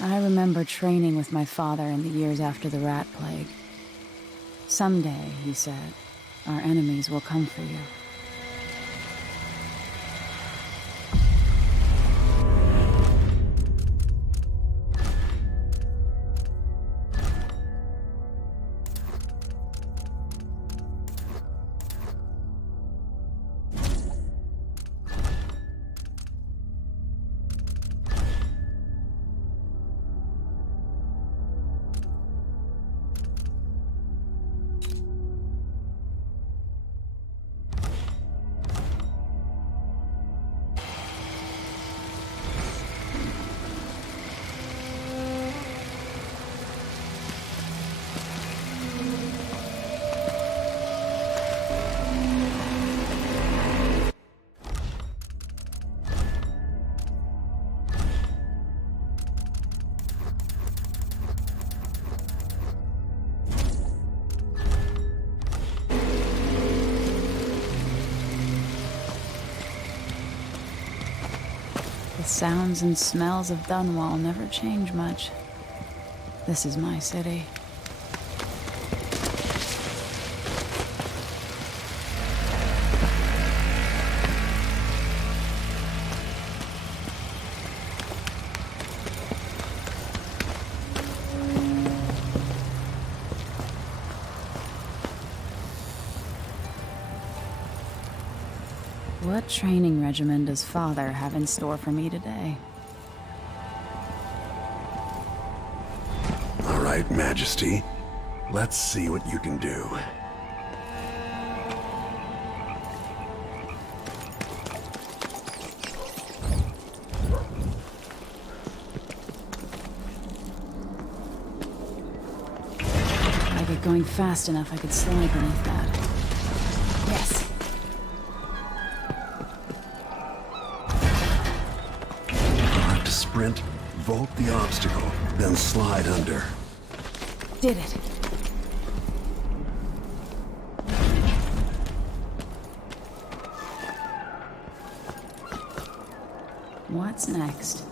I remember training with my father in the years after the rat plague. Someday, he said, our enemies will come for you. The sounds and smells of Dunwall never change much. This is my city. What training regimen does Father have in store for me today? All right, Majesty. Let's see what you can do. If I get going fast enough, I could slide beneath that. Yes. Sprint, vault the obstacle, then slide under. Did it. What's next?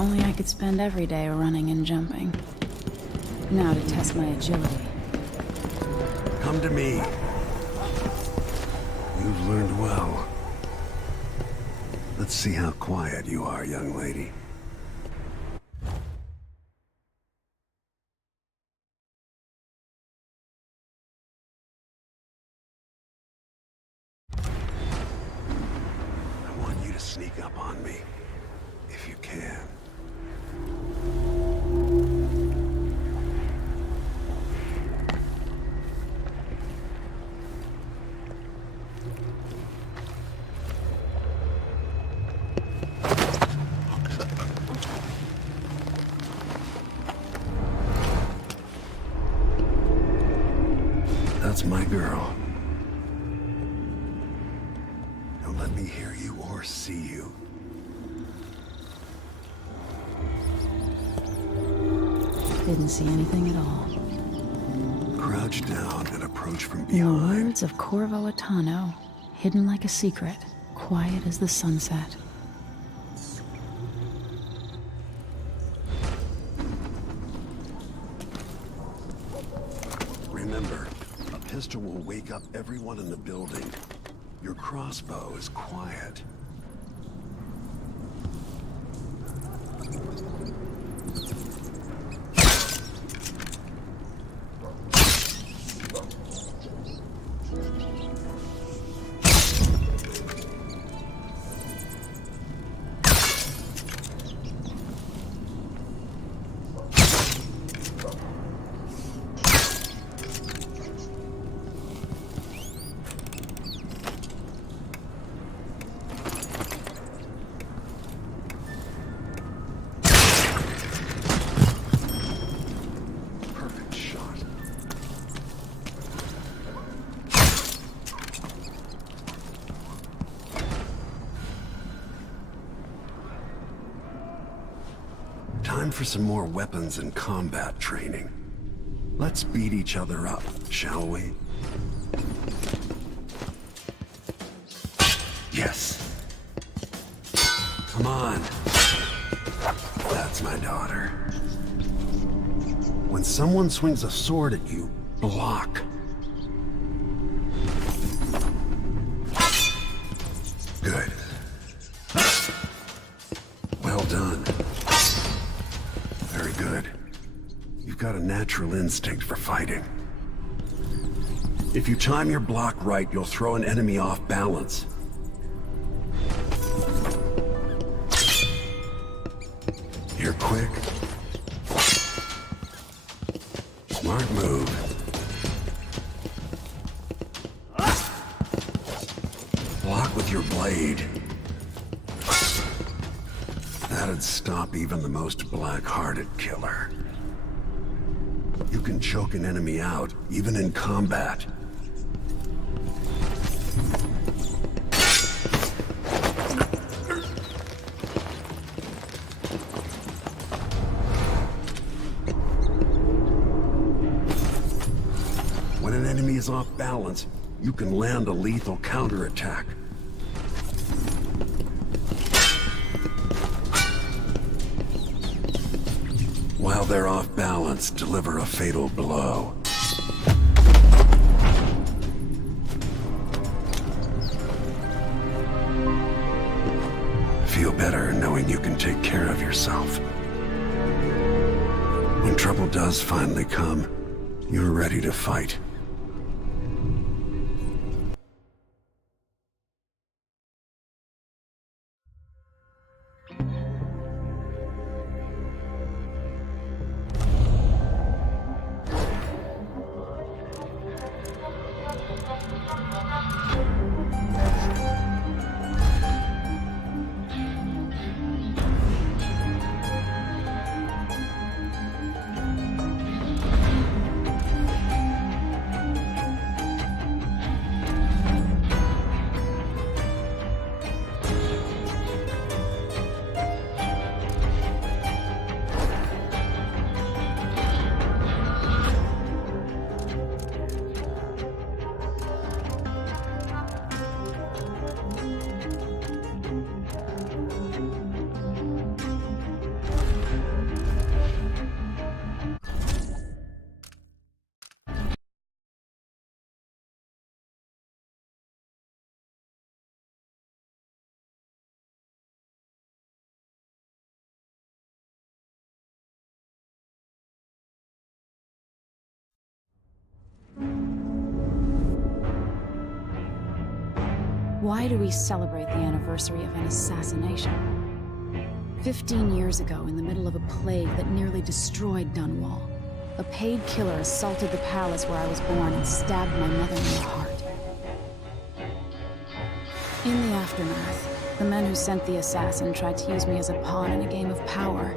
only I could spend every day running and jumping. Now to test my agility. Come to me. You've learned well. Let's see how quiet you are, young lady. I want you to sneak up on me, if you can. That's my girl. Don't let me hear you or see you. Didn't see anything at all. Crouch down and approach from In the behind. words of Corvo Attano, hidden like a secret, quiet as the sunset. Remember, a pistol will wake up everyone in the building. Your crossbow is quiet. Perfect shot. Time for some more weapons and combat training. Let's beat each other up, shall we? Yes. Come on. That's my daughter. When someone swings a sword at you, block. Good. Well done. Very good. You've got a natural instinct for fighting. If you time your block right, you'll throw an enemy off balance. You're quick. Smart move. Block with your blade. That'd stop even the most black-hearted killer. You can choke an enemy out, even in combat. When an enemy is off balance, you can land a lethal counterattack. While they're off balance, deliver a fatal blow. Feel better knowing you can take care of yourself. When trouble does finally come, you're ready to fight. Why do we celebrate the anniversary of an assassination? 15 years ago, in the middle of a plague that nearly destroyed Dunwall, a paid killer assaulted the palace where I was born and stabbed my mother in the heart. In the aftermath, the men who sent the assassin tried to use me as a pawn in a game of power.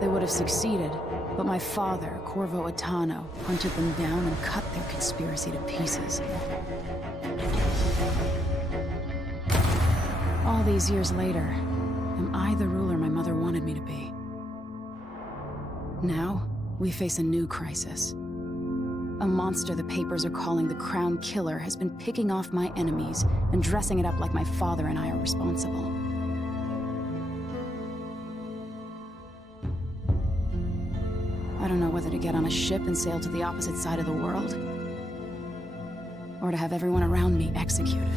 They would have succeeded, but my father, Corvo Attano, hunted them down and cut their conspiracy to pieces. All these years later, am I the ruler my mother wanted me to be? Now, we face a new crisis. A monster the papers are calling the Crown Killer has been picking off my enemies and dressing it up like my father and I are responsible. I don't know whether to get on a ship and sail to the opposite side of the world, or to have everyone around me executed.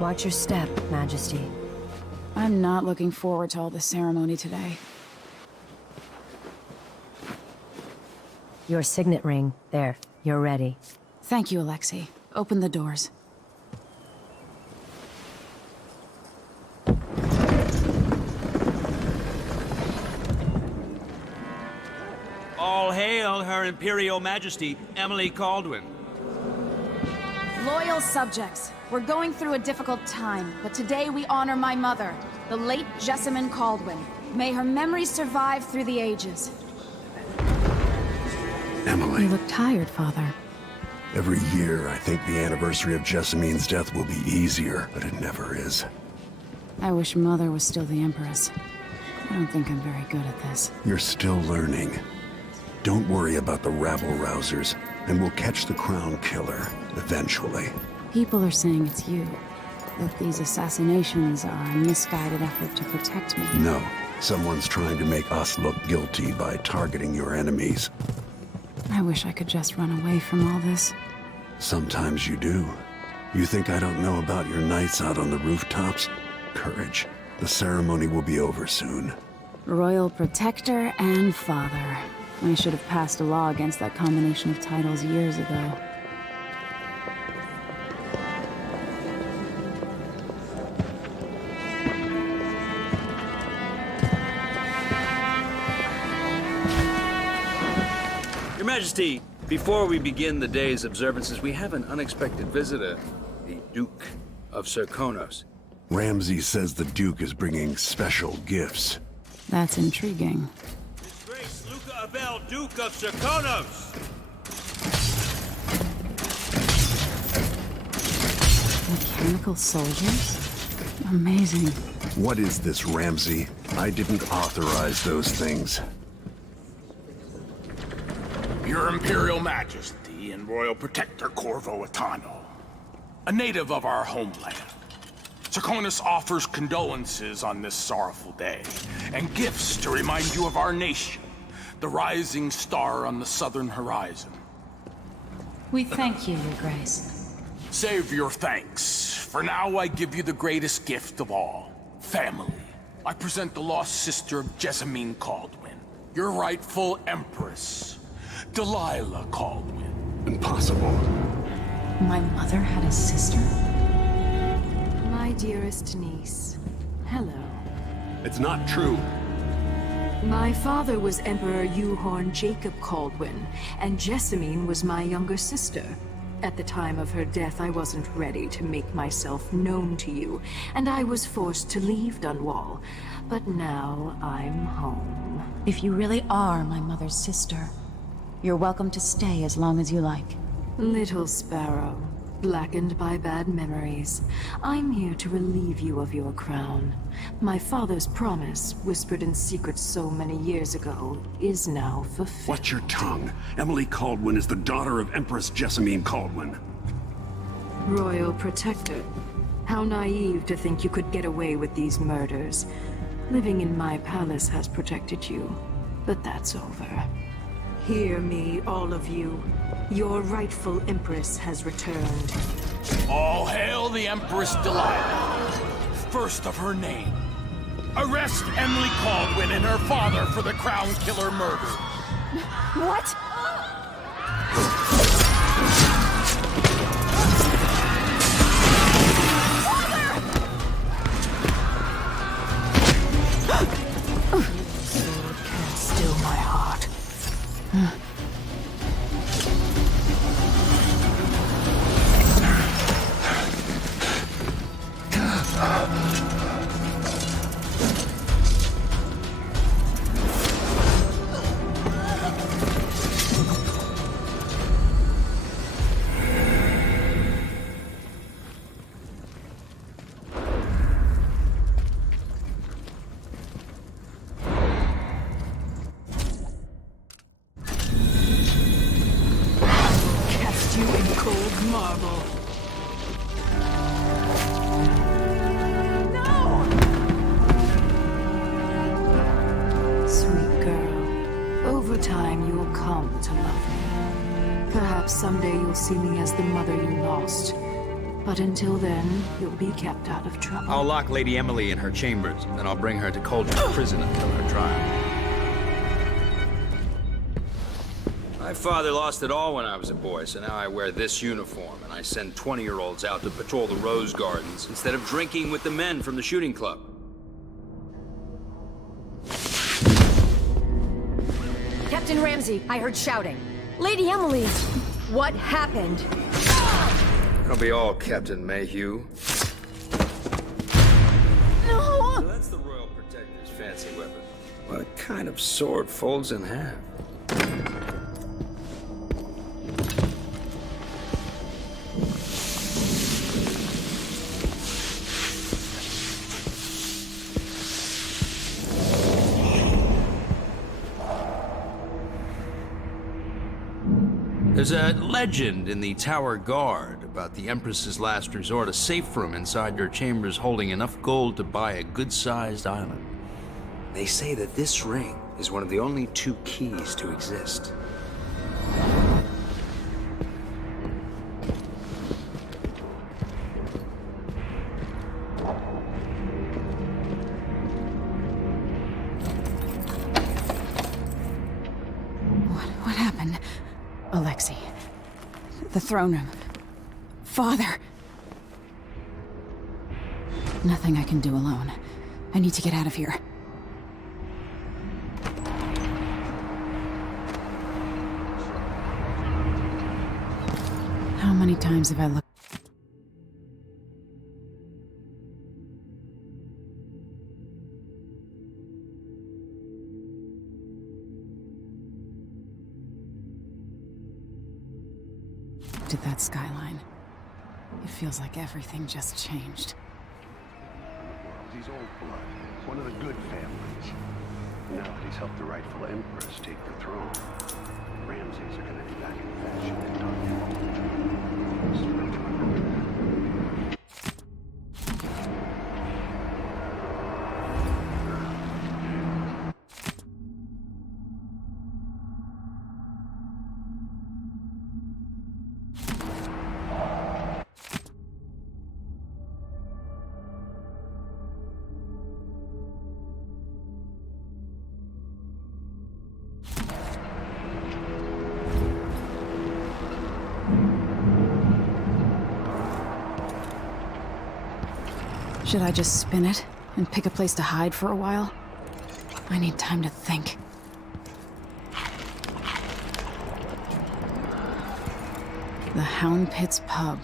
Watch your step, Majesty. I'm not looking forward to all the ceremony today. Your signet ring. There, you're ready. Thank you, Alexei. Open the doors. All hail Her Imperial Majesty, Emily Caldwin. Loyal subjects, we're going through a difficult time, but today we honor my mother, the late Jessamine Caldwin. May her memory survive through the ages. Emily. You look tired, Father. Every year, I think the anniversary of Jessamine's death will be easier, but it never is. I wish Mother was still the Empress. I don't think I'm very good at this. You're still learning. Don't worry about the rabble-rousers, and we'll catch the Crown Killer, eventually. People are saying it's you. That these assassinations are a misguided effort to protect me. No, someone's trying to make us look guilty by targeting your enemies. I wish I could just run away from all this. Sometimes you do. You think I don't know about your nights out on the rooftops? Courage. The ceremony will be over soon. Royal Protector and Father. I should have passed a law against that combination of titles years ago. Your Majesty, before we begin the day's observances, we have an unexpected visitor, the Duke of Serkonos. Ramsay says the Duke is bringing special gifts. That's intriguing. His Grace Luca Abel, Duke of Serkonos! Mechanical soldiers? Amazing. What is this, Ramsay? I didn't authorize those things. Your Imperial Majesty and Royal Protector Corvo Attano, a native of our homeland. Serkonos offers condolences on this sorrowful day, and gifts to remind you of our nation, the rising star on the southern horizon. We thank you, Your Grace. Save your thanks. For now, I give you the greatest gift of all, family. I present the lost sister of Jessamine Caldwin, your rightful Empress, Delilah Caldwin. Impossible. My mother had a sister? My dearest niece, hello. It's not true. My father was Emperor Yuhorn Jacob Caldwin, and Jessamine was my younger sister. At the time of her death, I wasn't ready to make myself known to you, and I was forced to leave Dunwall. But now I'm home. If you really are my mother's sister, you're welcome to stay as long as you like. Little sparrow, blackened by bad memories, I'm here to relieve you of your crown. My father's promise, whispered in secret so many years ago, is now fulfilled. Watch your tongue. Emily Caldwin is the daughter of Empress Jessamine Caldwin. Royal Protector, how naive to think you could get away with these murders. Living in my palace has protected you, but that's over. Hear me, all of you. Your rightful Empress has returned. All hail the Empress Delilah, first of her name. Arrest Emily Caldwin and her father for the Crown Killer murder. What? Sword can't still my heart. Cast you in cold marble. Sweet girl, over time you will come to love me. Perhaps someday you'll see me as the mother you lost. But until then, you'll be kept out of trouble. I'll lock Lady Emily in her chambers, then I'll bring her to Cauldron's prison until her trial. My father lost it all when I was a boy, so now I wear this uniform, and I send 20-year-olds out to patrol the rose gardens instead of drinking with the men from the shooting club. Captain Ramsey, I heard shouting. Lady Emily, what happened? I'll be all Captain Mayhew. No! So that's the Royal Protector's fancy weapon. What kind of sword folds in half? There's a legend in the Tower Guard about the Empress's last resort, a safe room inside your chambers holding enough gold to buy a good-sized island. They say that this ring is one of the only 2 keys to exist. What happened? Alexei. The throne room. Father. Nothing I can do alone. I need to get out of here. How many times have I looked? At that skyline. It feels like everything just changed. He's old blood, one of the good families. Now that he's helped the rightful Empress take the throne, Ramses are gonna be back in fashion and Should I just spin it and pick a place to hide for a while? I need time to think. The Hound Pits pub.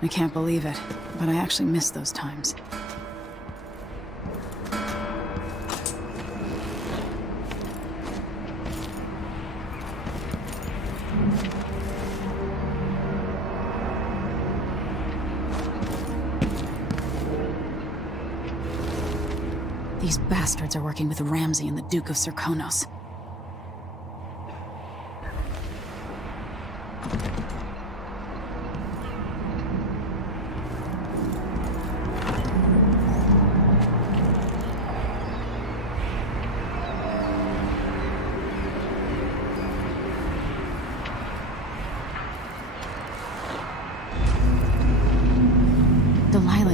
I can't believe it, but I actually miss those times. These bastards are working with Ramsey and the Duke of Serkonos.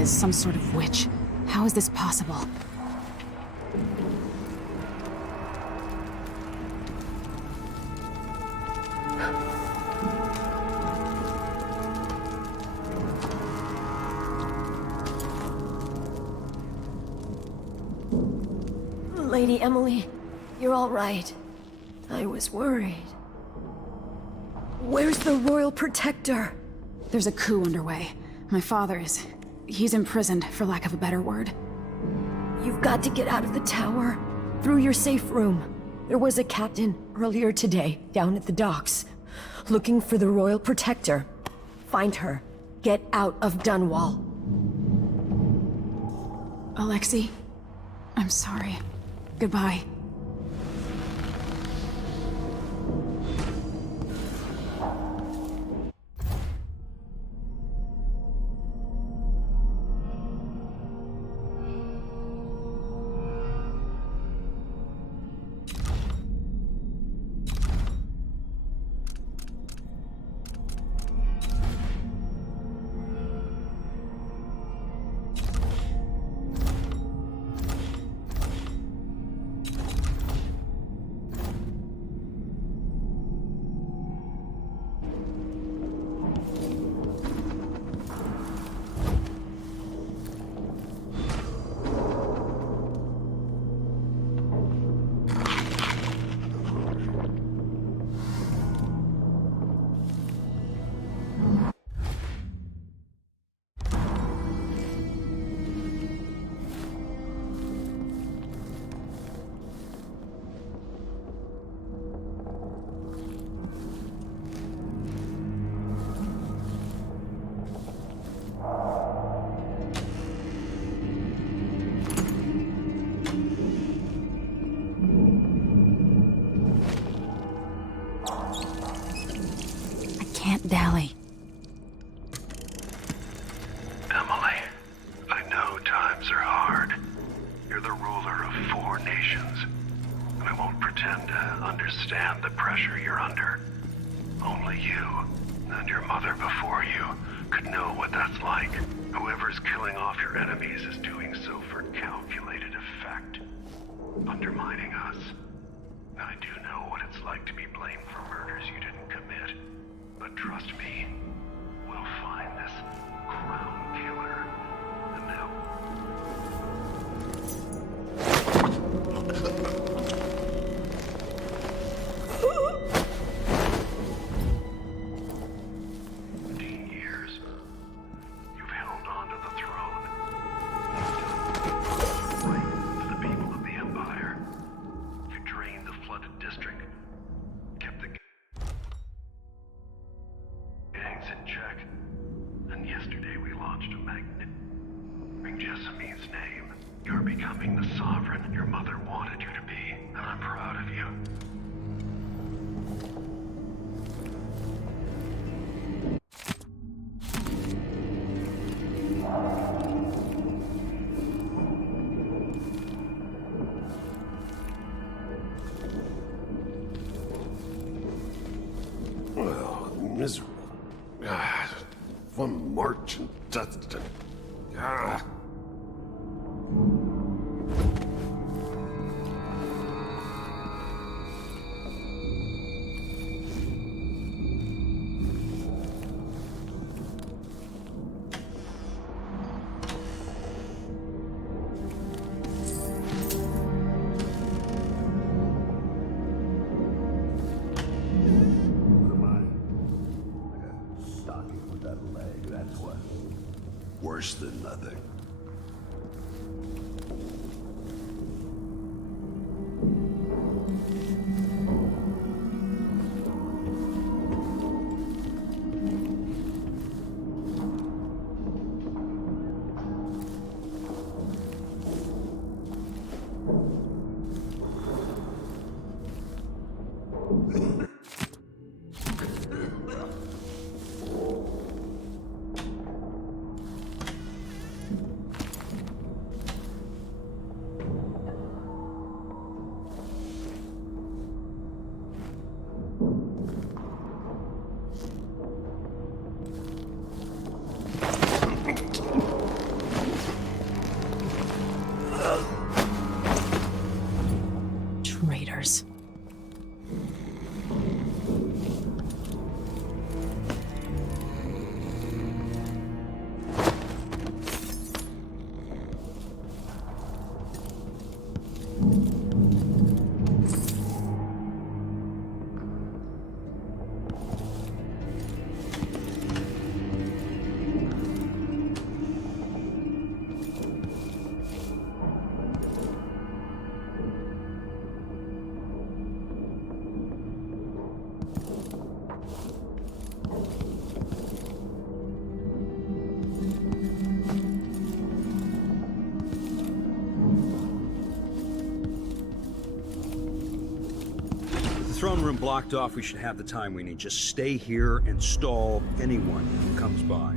is some sort of witch. How is this possible? Lady Emily, you're all right. I was worried. Where's the Royal Protector? There's a coup underway. My father is... he's imprisoned, for lack of a better word. You've got to get out of the tower. Through your safe room. There was a captain earlier today, down at the docks, looking for the Royal Protector. Find her. Get out of Dunwall. Alexei, I'm sorry. Goodbye. Can't dally. Emily, I know times are hard. You're the ruler of 4 nations. And I won't pretend to understand the pressure you're under. Only you, and your mother before you, could know what that's like. Whoever's killing off your enemies is doing so for calculated effect. Undermining us. I do know what it's like to be blamed for murders you didn't commit. But trust me, we'll find this crown killer, and years, you've held on to the throne. You've done right for the people of the Empire. You drained the flooded district, kept the gangs in check, and yesterday we launched a magnet. In Jessamine's name, you're becoming the sovereign your mother wanted you to be, and I'm proud of you. Well, miserable. God, one march and dust. Ah. Worse than nothing. Traitors. Throne room blocked off, we should have the time we need. Just stay here and stall anyone who comes by.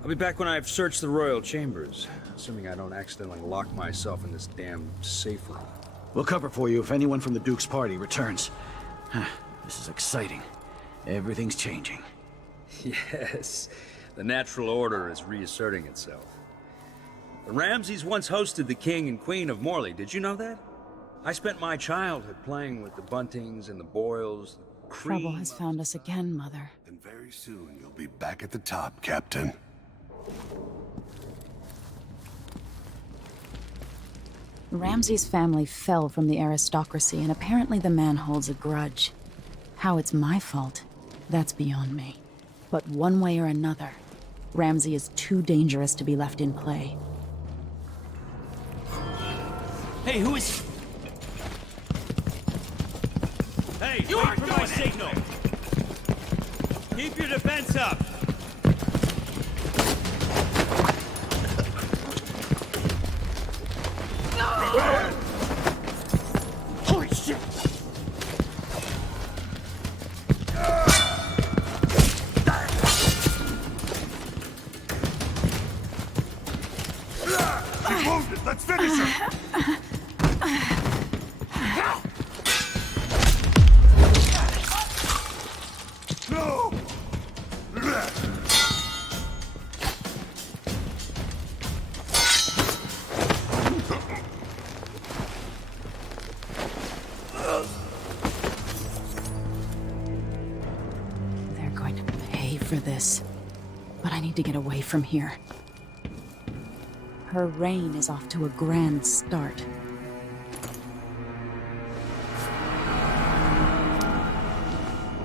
I'll be back when I've searched the royal chambers, assuming I don't accidentally lock myself in this damn safe room. We'll cover for you if anyone from the Duke's party returns. This is exciting. Everything's changing. Yes, the natural order is reasserting itself. The Ramseys once hosted the King and Queen of Morley, did you know that? I spent my childhood playing with the Buntings and the Boyles. Trouble has found us again, Mother. And very soon you'll be back at the top, Captain. Ramsay's family fell from the aristocracy, and apparently the man holds a grudge. How it's my fault, that's beyond me. But one way or another, Ramsay is too dangerous to be left in play. Hey, who is... Hey, you wait for my signal! Keep your defense up! Holy shit! He's wounded! Let's finish him! No! They're going to pay for this. But I need to get away from here. Her reign is off to a grand start.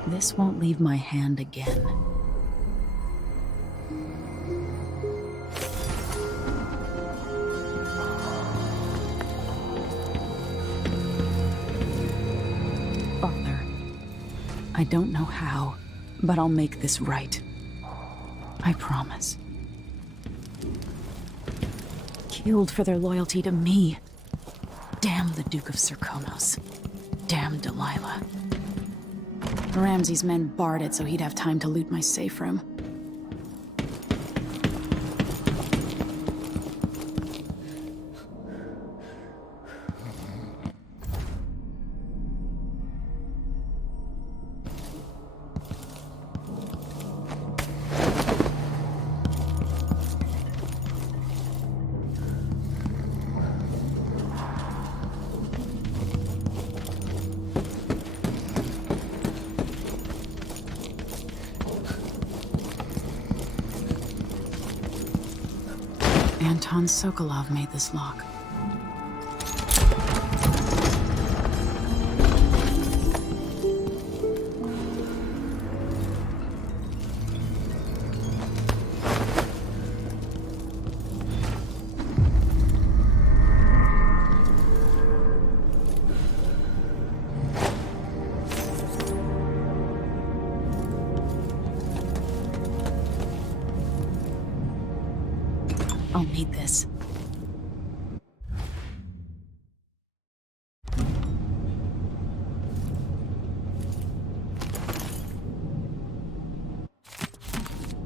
This won't leave my hand again. Father, I don't know how, but I'll make this right. I promise. Killed for their loyalty to me. Damn the Duke of Serkonos. Damn Delilah. Ramsay's men barred it so he'd have time to loot my safe room. Anton Sokolov made this lock. I'll need this.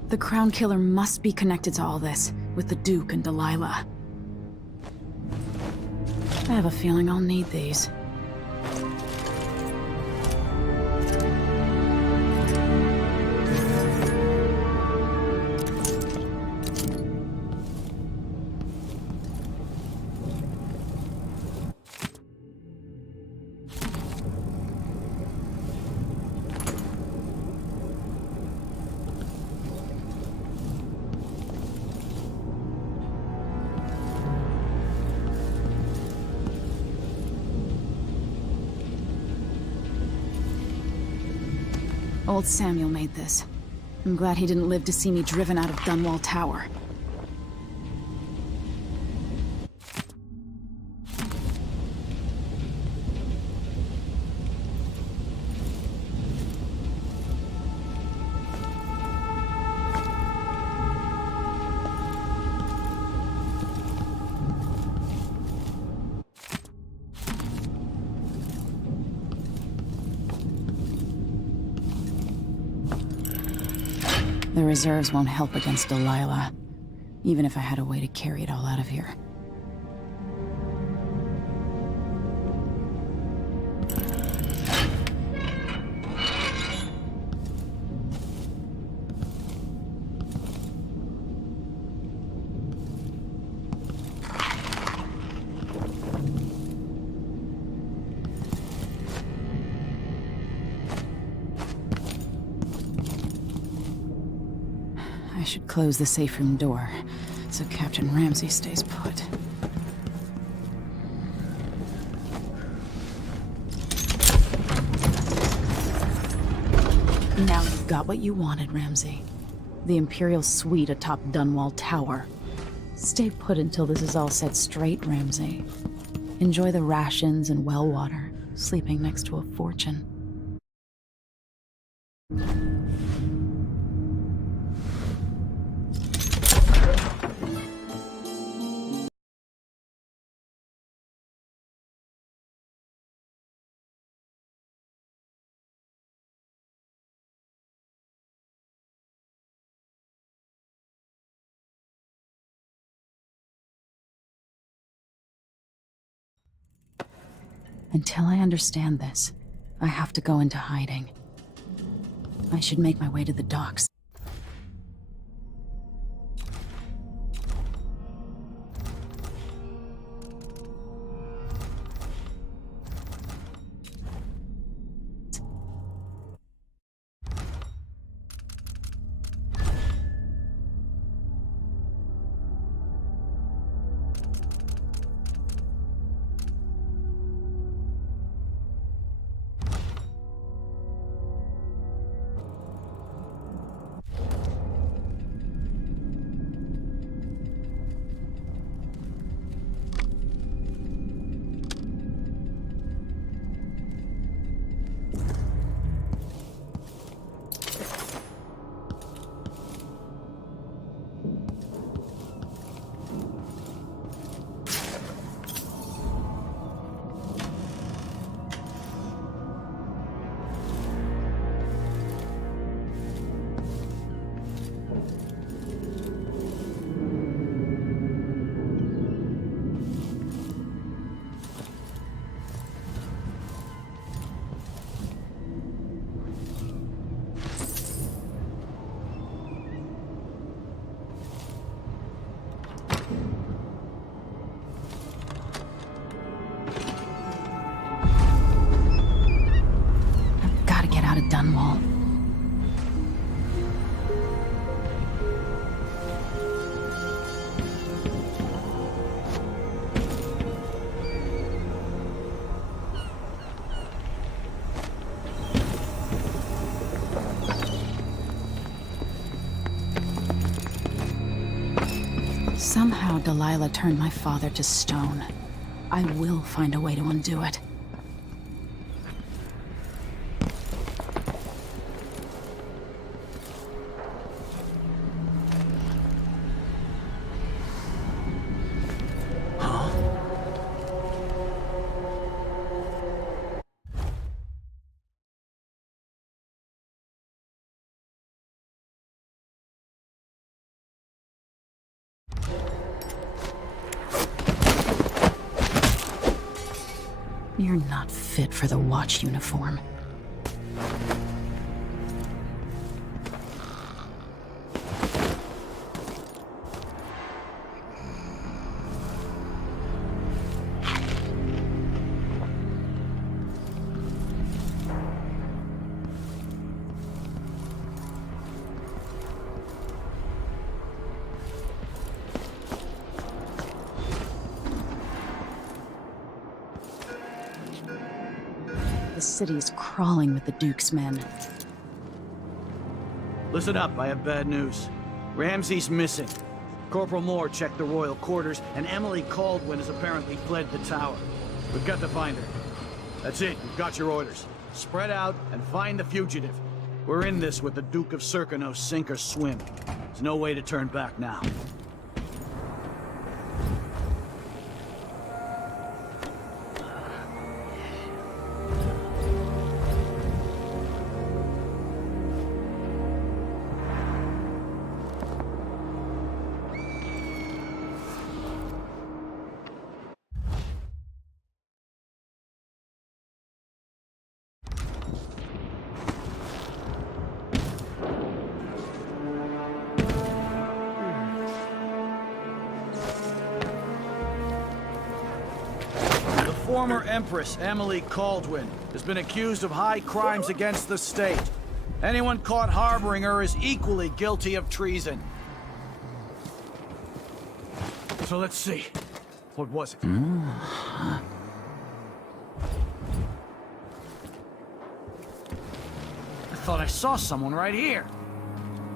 The Crown Killer must be connected to all this, with the Duke and Delilah. I have a feeling I'll need these. Old Samuel made this. I'm glad he didn't live to see me driven out of Dunwall Tower. The reserves won't help against Delilah, even if I had a way to carry it all out of here. I should close the safe room door, so Captain Ramsey stays put. Now you've got what you wanted, Ramsey. The Imperial suite atop Dunwall Tower. Stay put until this is all set straight, Ramsey. Enjoy the rations and well water, sleeping next to a fortune. Until I understand this, I have to go into hiding. I should make my way to the docks. Dunwall. Somehow Delilah turned my father to stone. I will find a way to undo it. You're not fit for the watch uniform. The city's crawling with the Duke's men. Listen up, I have bad news. Ramsey's missing. Corporal Moore checked the royal quarters, and Emily Caldwin has apparently fled the tower. We've got to find her. That's it, we've got your orders. Spread out and find the fugitive. We're in this with the Duke of Serkino, sink or swim. There's no way to turn back now. Former Empress Emily Caldwin has been accused of high crimes against the state. Anyone caught harboring her is equally guilty of treason. So let's see. What was it? I thought I saw someone right here.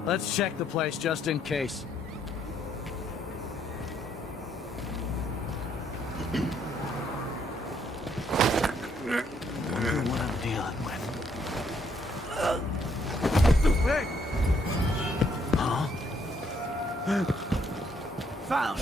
Let's check the place just in case. What I'm dealing with. Hey! Huh? Found!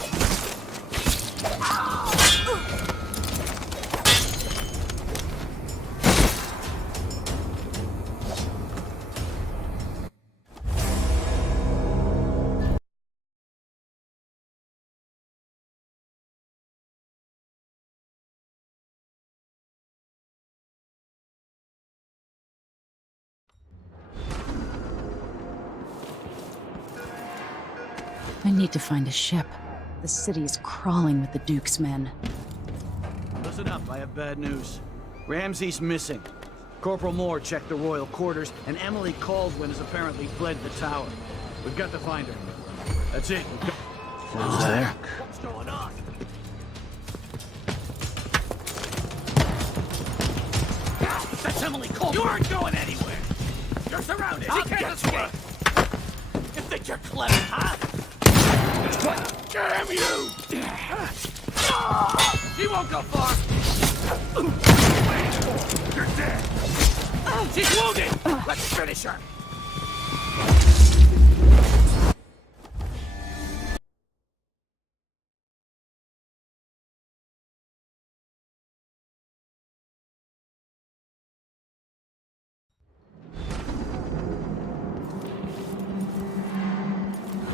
I need to find a ship. The city is crawling with the Duke's men. Listen up, I have bad news. Ramsey's missing. Corporal Moore checked the royal quarters, and Emily Caldwin has apparently fled the tower. We've got to find her. That's it. Who's there? What's going on? That's Emily Caldwin! You aren't going anywhere! You're surrounded! I'll get you! You think you're clever, huh? Damn you! She won't go far! You're dead! She's wounded! Let's finish her!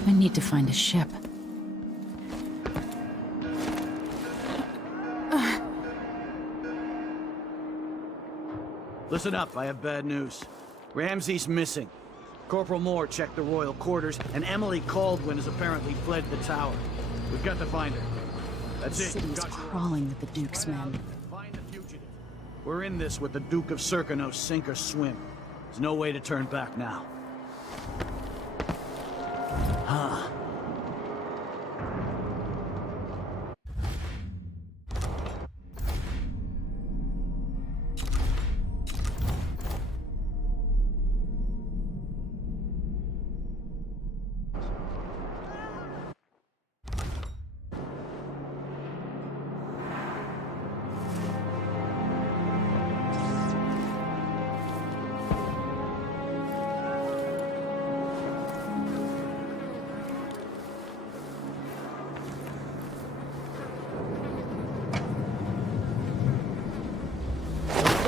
I need to find a ship. Listen up, I have bad news. Ramsey's missing. Corporal Moore checked the royal quarters, and Emily Caldwin has apparently fled the tower. We've got to find her. That's The it. city's crawling with the Duke's men. Find the fugitive. We're in this with the Duke of Serkino, sink or swim. There's no way to turn back now. Huh.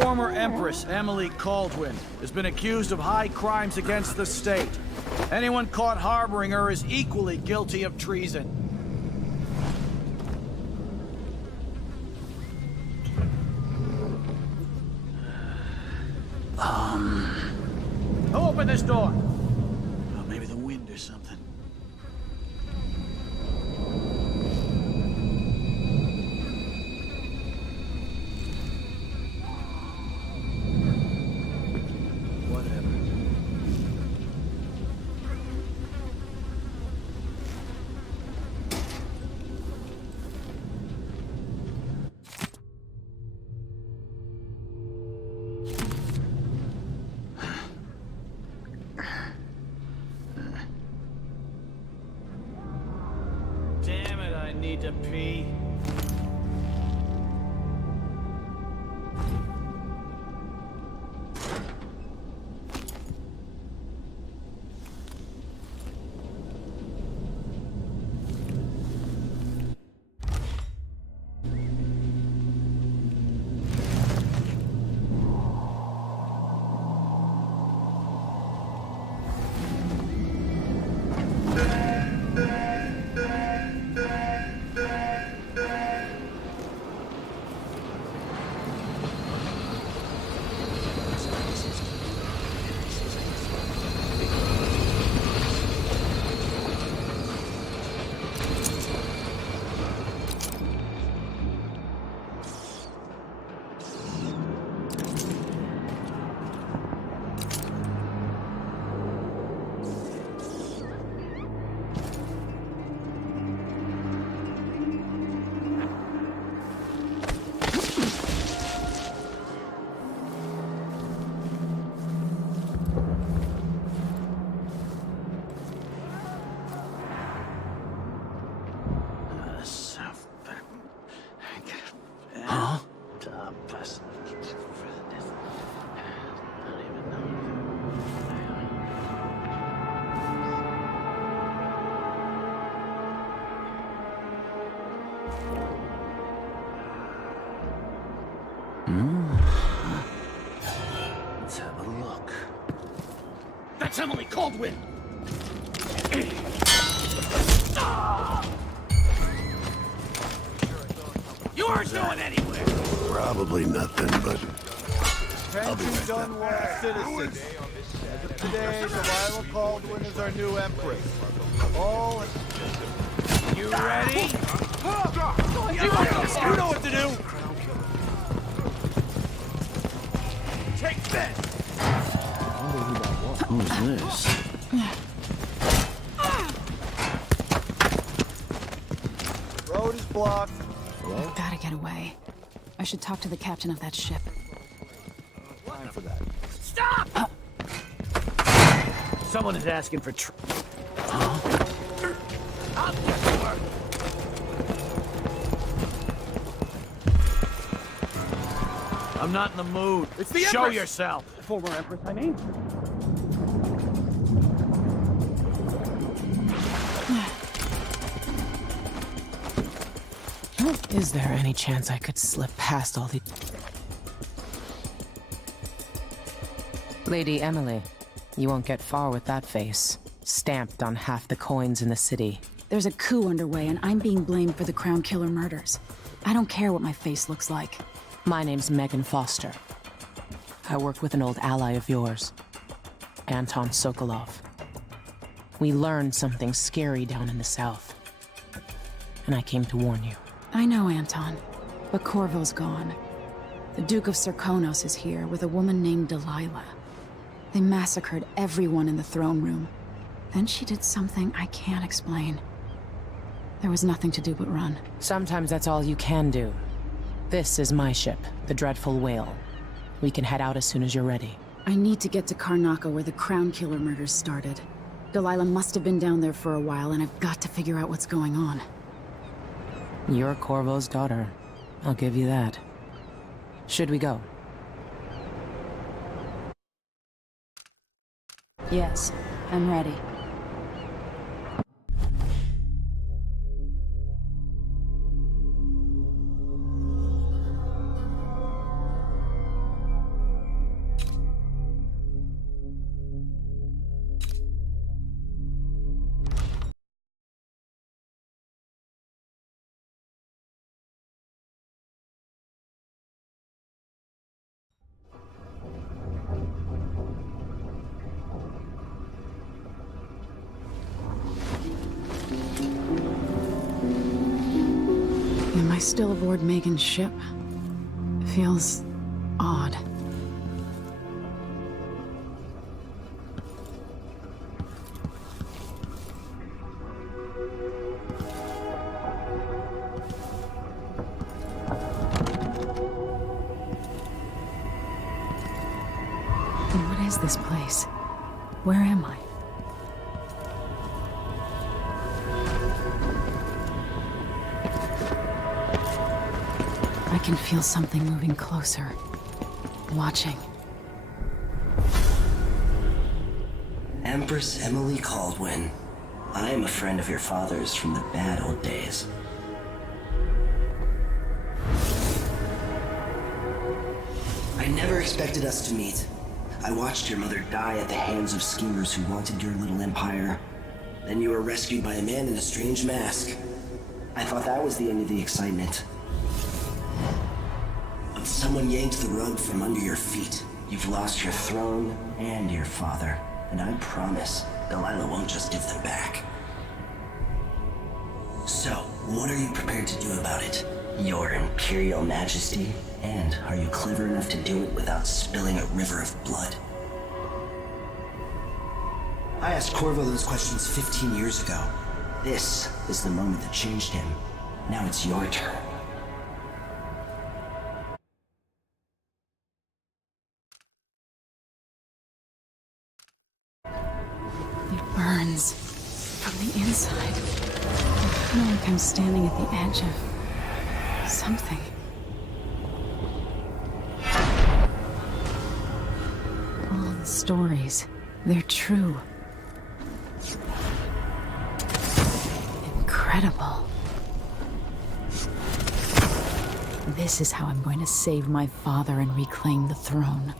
Former Empress Emily Caldwin has been accused of high crimes against the state. Anyone caught harboring her is equally guilty of treason. Who opened this door? Oh, maybe the wind or something. Whatever. to pee? Let's have a look. That's Emily Caldwin! You aren't going anywhere! Probably nothing, but Attention Dunwall citizens. As of today, Delilah Caldwin is our new empress. All... You ready? You know what to do! Take that! Who's this? Road is blocked. I've gotta get away. I should talk to the captain of that ship. Time for that. Stop! Someone is asking for I'll get to work! I'm not in the mood. It's the Show Empress! yourself. Former empress, I mean. Is there any chance I could slip past all the... Lady Emily, you won't get far with that face. Stamped on half the coins in the city. There's a coup underway, and I'm being blamed for the Crown Killer murders. I don't care what my face looks like. My name's Megan Foster. I work with an old ally of yours, Anton Sokolov. We learned something scary down in the south, and I came to warn you. I know, Anton, but Corvo's gone. The Duke of Serkonos is here with a woman named Delilah. They massacred everyone in the throne room. Then she did something I can't explain. There was nothing to do but run. Sometimes that's all you can do. This is my ship, the Dreadful Whale. We can head out as soon as you're ready. I need to get to Karnaca where the Crown Killer murders started. Delilah must have been down there for a while, and I've got to figure out what's going on. You're Corvo's daughter. I'll give you that. Should we go? Yes, I'm ready. Am I still aboard Megan's ship? It feels odd. What is this place? Where am I? I can feel something moving closer. Watching. Empress Emily Caldwin. I am a friend of your father's from the bad old days. I never expected us to meet. I watched your mother die at the hands of schemers who wanted your little empire. Then you were rescued by a man in a strange mask. I thought that was the end of the excitement. But someone yanked the rug from under your feet. You've lost your throne and your father. And I promise, Delilah won't just give them back. So, what are you prepared to do about it? Your Imperial Majesty? And are you clever enough to do it without spilling a river of blood? I asked Corvo those questions 15 years ago. This is the moment that changed him. Now it's your turn. It burns from the inside. I feel like I'm standing at the edge of something. All the stories, they're true. Incredible. This is how I'm going to save my father and reclaim the throne.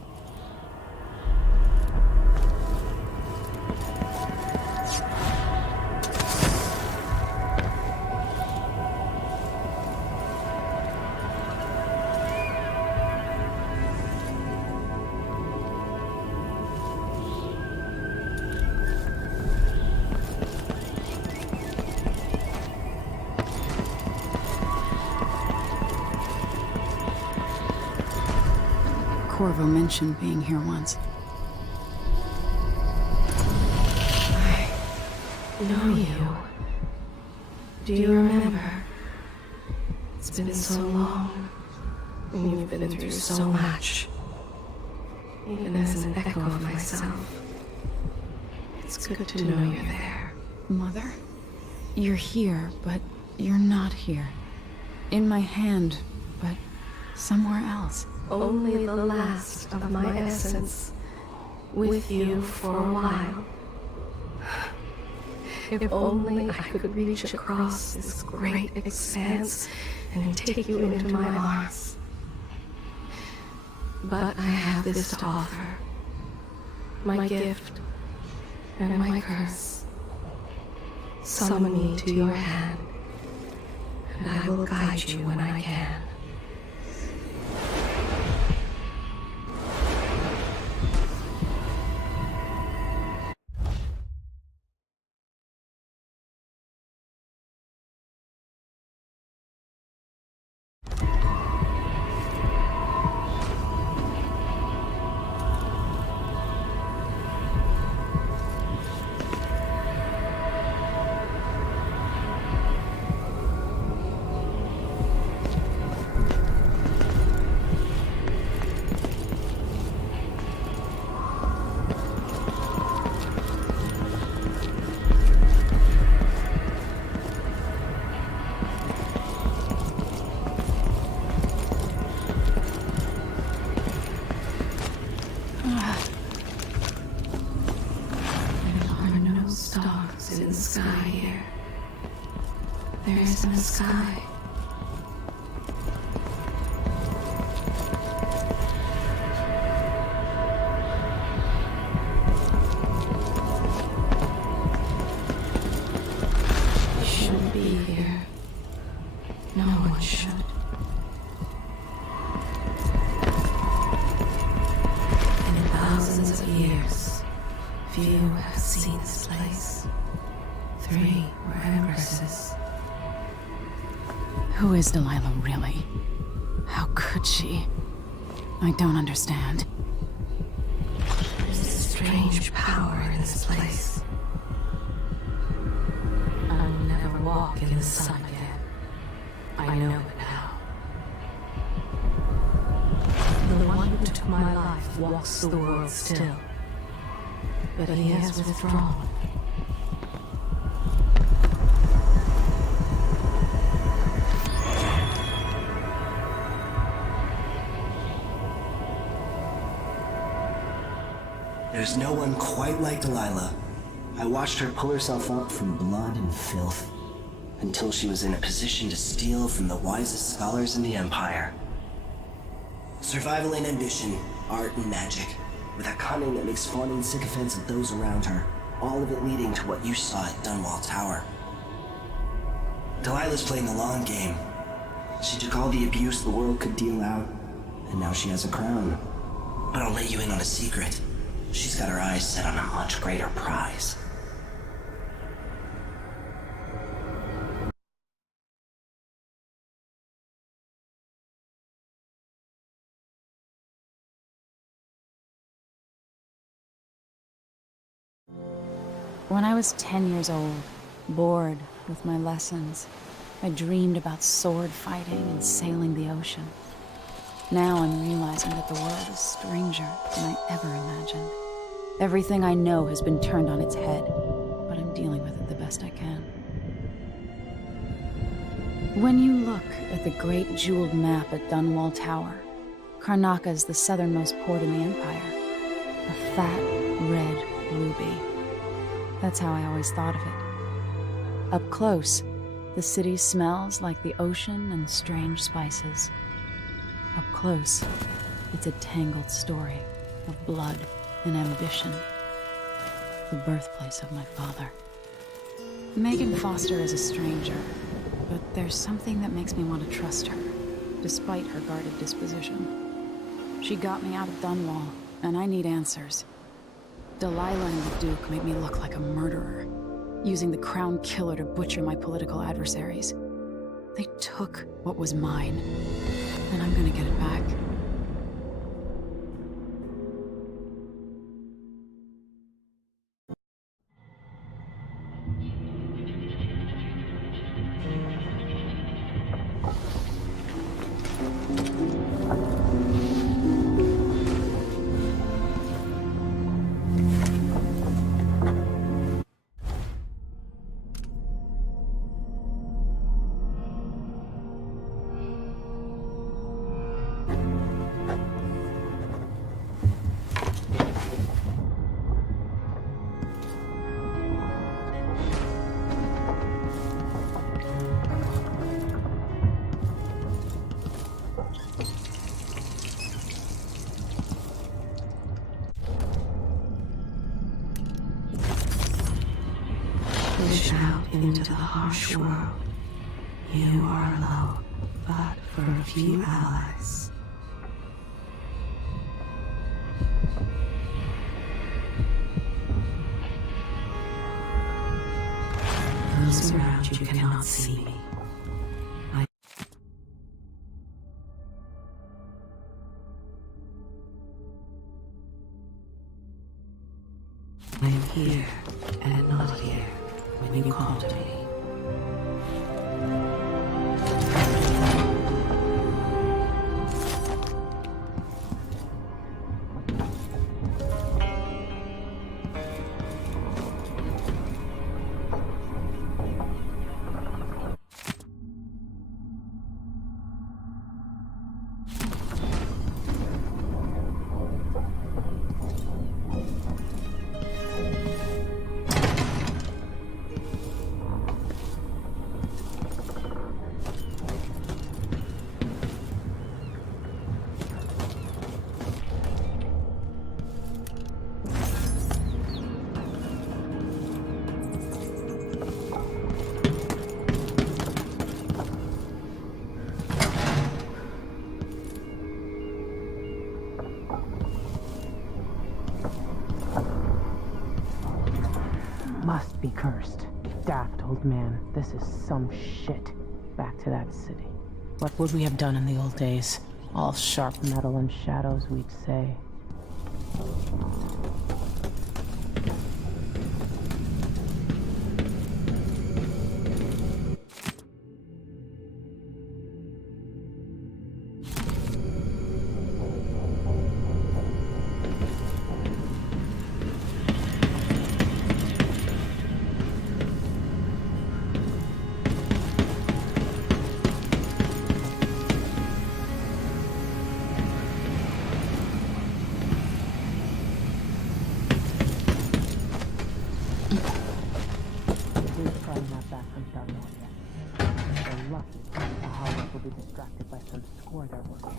Corvo mentioned being here once. I know you. Do you remember? It's been so long, and you've been through so much. Even as an echo of myself, it's good to know you're there. Mother? You're here, but you're not here. In my hand, but somewhere else. Only the last of my essence, with you for a while. If only I could reach across this great expanse and take you into my arms. But I have this to offer. My gift and my curse. Summon me to your hand, and I will guide you when I can. In the sky here. There isn't a sky. You shouldn't be here. No one should. In thousands of years, few have seen this place. 3 were empresses. Who is Delilah really? How could she? I don't understand. There's a strange power in this place. I'll never walk in the sun again. I know it now. The one who took my life walks the world still. But he has withdrawn. There's no one quite like Delilah. I watched her pull herself up from blood and filth, until she was in a position to steal from the wisest scholars in the Empire. Survival and ambition, art and magic, with a cunning that makes fawning sycophants of those around her, all of it leading to what you saw at Dunwall Tower. Delilah's playing the long game. She took all the abuse the world could deal out, and now she has a crown. But I'll let you in on a secret. She's got her eyes set on a much greater prize. When I was 10 years old, bored with my lessons, I dreamed about sword fighting and sailing the ocean. Now I'm realizing that the world is stranger than I ever imagined. Everything I know has been turned on its head, but I'm dealing with it the best I can. When you look at the great jeweled map at Dunwall Tower, Karnaca is the southernmost port in the Empire. A fat, red ruby. That's how I always thought of it. Up close, the city smells like the ocean and strange spices. Up close, it's a tangled story of blood and ambition. The birthplace of my father. Megan Foster is a stranger, but there's something that makes me want to trust her, despite her guarded disposition. She got me out of Dunwall, and I need answers. Delilah and the Duke made me look like a murderer, using the Crown Killer to butcher my political adversaries. They took what was mine, and I'm gonna get it back. Push out into the harsh world. You are alone, but for a few allies. Those around you cannot see me. I am here and not here when you call to me. Must be cursed. Daft old man, this is some shit. Back to that city. What would we have done in the old days? All sharp metal and shadows, we'd say. be distracted by some score they're working.